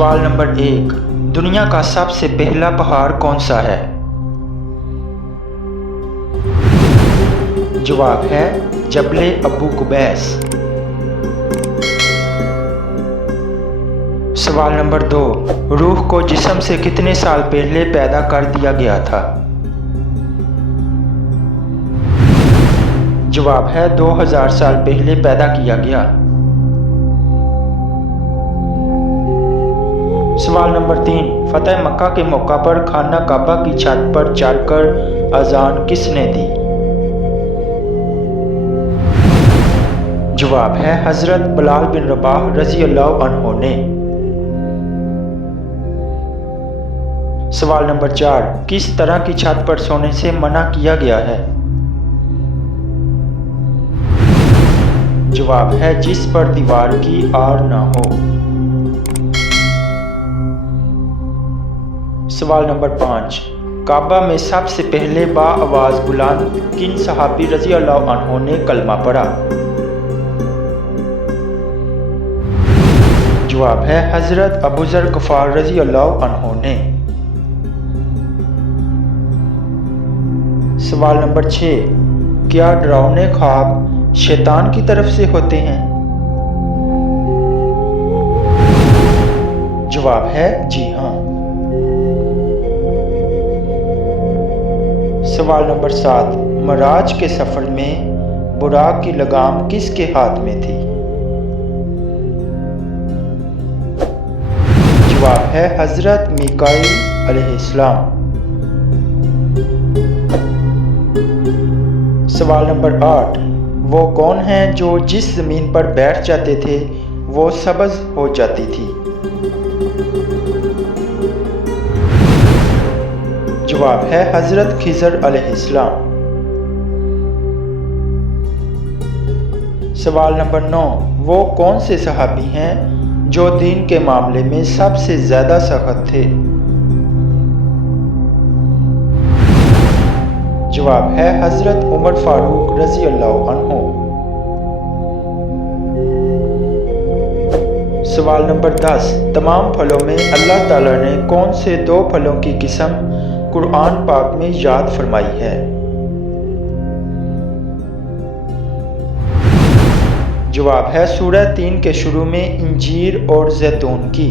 سوال نمبر 1، دنیا کا سب سے پہلا پہاڑ کون سا ہے؟ جواب ہے جبل ابو قبیس۔ سوال نمبر 2، روح کو جسم سے کتنے سال پہلے پیدا کر دیا گیا تھا؟ جواب ہے 2000 سال پہلے پیدا کیا گیا۔ سوال نمبر 3، فتح مکہ کے موقع پر خانہ کعبہ کی چھت پر چڑھ کر اذان کس نے دی؟ جواب ہے حضرت بلال بن رباح رضی اللہ عنہ نے۔ سوال نمبر 4، کس طرح کی چھت پر سونے سے منع کیا گیا ہے؟ جواب ہے جس پر دیوار کی آڑ نہ ہو۔ سوال نمبر 5، کعبہ میں سب سے پہلے با آواز بلند کن صحابی رضی اللہ عنہ نے کلمہ پڑھا؟ جواب ہے حضرت ابو ذر غفار رضی اللہ عنہ نے۔ سوال نمبر 6، کیا ڈراؤنے خواب شیطان کی طرف سے ہوتے ہیں؟ جواب ہے جی ہاں۔ سوال نمبر 7، معراج کے سفر میں براق کی لگام کس کے ہاتھ میں تھی؟ جواب ہے حضرت میکائیل علیہ السلام۔ سوال نمبر 8، وہ کون ہیں جو جس زمین پر بیٹھ جاتے تھے وہ سبز ہو جاتی تھی؟ جواب ہے حضرت خضر علیہ السلام۔ سوال نمبر 9، وہ کون سے صحابی ہیں جو دین کے معاملے میں سب سے زیادہ سخت تھے؟ جواب ہے حضرت عمر فاروق رضی اللہ عنہ۔ سوال نمبر 10، تمام پھلوں میں اللہ تعالیٰ نے کون سے 2 پھلوں کی قسم قرآن پاک میں یاد فرمائی ہے؟ جواب ہے سورہ 3 کے شروع میں انجیر اور زیتون کی۔